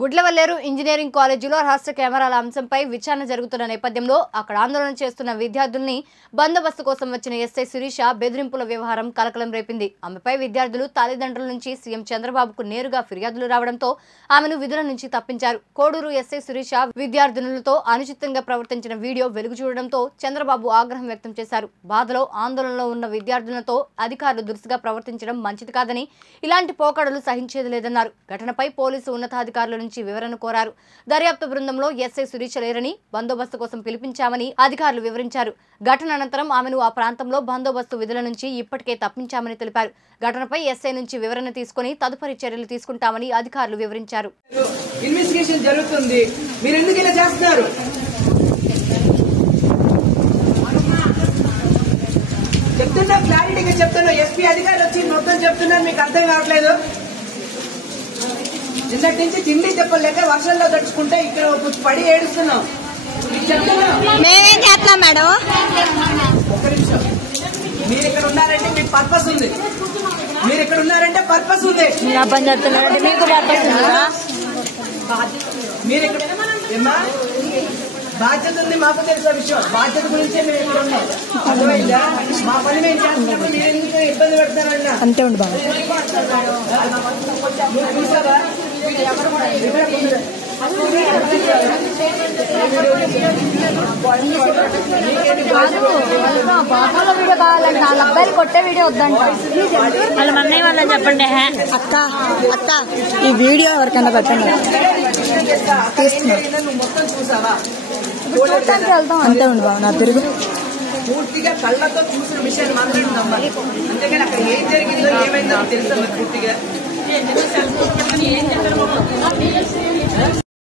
Gudlavalleru engineering కాలేజీలో రాష్ట్ర కెమెరాల అంశంపై విచారణ జరుగుతున్న నేపథ్యంలో అక్కడ ఆందోళన చేస్తున్న విద్యార్థుల్ని బందోబస్తు కోసం వచ్చిన ఎస్ఐ శిరీష బెదిరింపుల వ్యవహారం కలకలం రేపింది. ఆమెపై విద్యార్థులు తల్లిదండ్రుల నుంచి సీఎం చంద్రబాబుకు నేరుగా ఫిర్యాదులు రావడంతో ఆమెను విధుల నుంచి తప్పించారు. కోడూరు ఎస్ఐ శిరీష విద్యార్థినులతో అనుచితంగా ప్రవర్తించిన వీడియో వెలుగు చూడడంతో చంద్రబాబు ఆగ్రహం వ్యక్తం చేశారు. బాధలో ఆందోళనలో ఉన్న విద్యార్థులతో అధికారులు దురుసుగా ప్రవర్తించడం మంచిది కాదని, ఇలాంటి పోకడలు సహించేది లేదన్నారు. ఘటనపై పోలీసు ఉన్నతాధికారుల నుంచి వివరణ కోరారు. దర్యాప్తు బృందంలో ఎస్ఐ శిరీష లేరని, బందోబస్తు కోసం పిలిపించామని అధికారులు వివరించారు. ఘటన అనంతరం ఆమెను ఆ ప్రాంతంలో బందోబస్తు విధుల నుంచి ఇప్పటికే తప్పించామని తెలిపారు. ఘటనపై ఎస్ఐ నుంచి వివరణ తీసుకుని తదుపరి చర్యలు తీసుకుంటామని అధికారులు వివరించారు. ఇన్వెస్టిగేషన్ జరుగుతుంది, మీరు ఎందుకు ఇలా చేస్తున్నారు? చెప్తున్నా, క్లారిటీగా చెప్తున్నా. ఎస్పీ అధికారులు వచ్చి మొత్తం చెప్తున్నారు, మీకు అర్థం కావట్లేదు. నిన్నటి నుంచి తిండి చెప్పలేక వర్షంలో తడుచుకుంటే ఇక్కడ పడి ఏడుస్తున్నాం. మేమేం చేస్తున్నాం మేడం? ఒక్క నిమిషం. మీరు ఇక్కడ ఉన్నారంటే మీకు పర్పస్ ఉంది. మీరు ఇక్కడ ఉన్నారంటే పర్పస్ ఉంది. మీరు ఇక్కడ బాధ్యత ఉంది, మాకు తెలిసిన విషయం. బాధ్యత గురించే మేము ఇక్కడ ఉన్నాం. అర్థమైందా? మా పని మేము చేస్తున్నప్పుడు మీరు ఎందుకు ఇబ్బంది పెడతారన్నా? అంతే ఉండి బాగా చూసావా? వీడియో కావాలండి, 4 అబ్బాయిలు కొట్టే వీడియో వద్దంట. వాళ్ళ మన్నయ్య వాళ్ళని చెప్పండి. అక్క అక్క ఈ వీడియో ఎవరికైనా పెట్టండి. మొత్తం చూసావా? వెళ్తాం. అంతే ఉండి బాగా నా తిరుగు పూర్తిగా కళ్ళతో చూసిన విషయాన్ని మాత్రం నమ్మాలి. అంతేగాని అక్కడ ఏం జరిగిందో ఏమైందో తెలుసా పూర్తిగా.